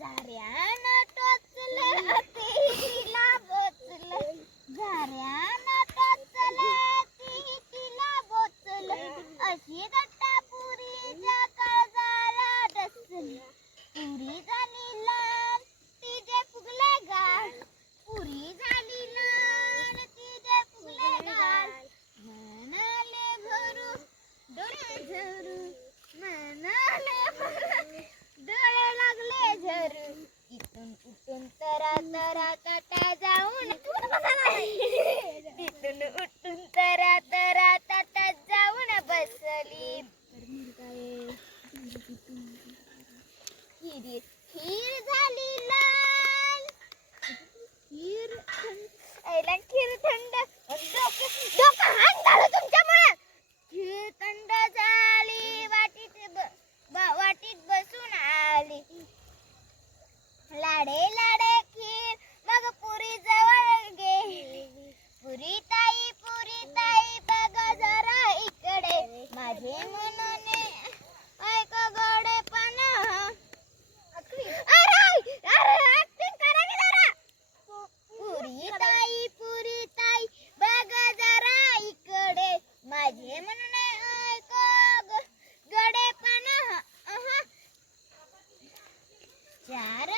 झाऱ्यानं टोचलं ते हिला बोचलं तरा तरा ताटा जाऊन तिथून उठून तरा तरा ताटात जाऊन बसली. खीर झाली लाल, खीर थंड, डोकं हात झालं तुमच्यामुळे. खीर थंड झाली, वाटीत बसून आली. लाडे लाडे खीर मग पुरी जवळ गेली. पुरी ताई बघ जरा इकडे, माझे मनने ऐक गोडेपणा. पुरी ताई बघ जरा इकडे, माझे म्हणणे ऐक गडेपणा. चार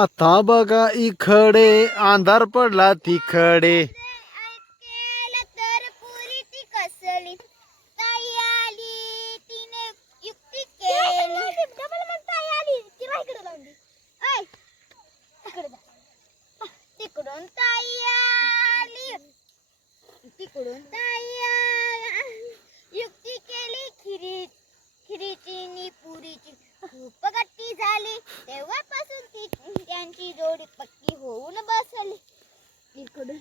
आता बघा इकडे अंधार पडला तिकडे. ऐकेल तर पुरी ती कसली. ताई आली तिने युक्ती केली. ताई आली ती बाईकडे लावली. तिकडून ताई आली, युक्ती केली. खिरीची नि पुरीची खूप गट्टी झाली. तेव्हापासून त्यांची जोडी पक्की होऊन बसली. इकडून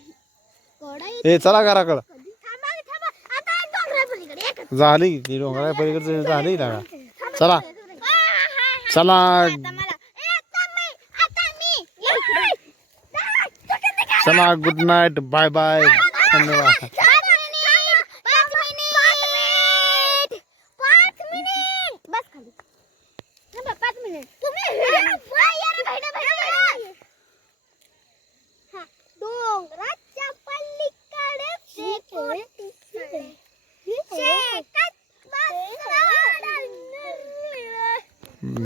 ए चला घराकडं. आता डोंगरापलीकडे झाली ती डोंगरा पलीकडे झाली ना. चला चला चला. गुड नाईट, बाय बाय, धन्यवाद.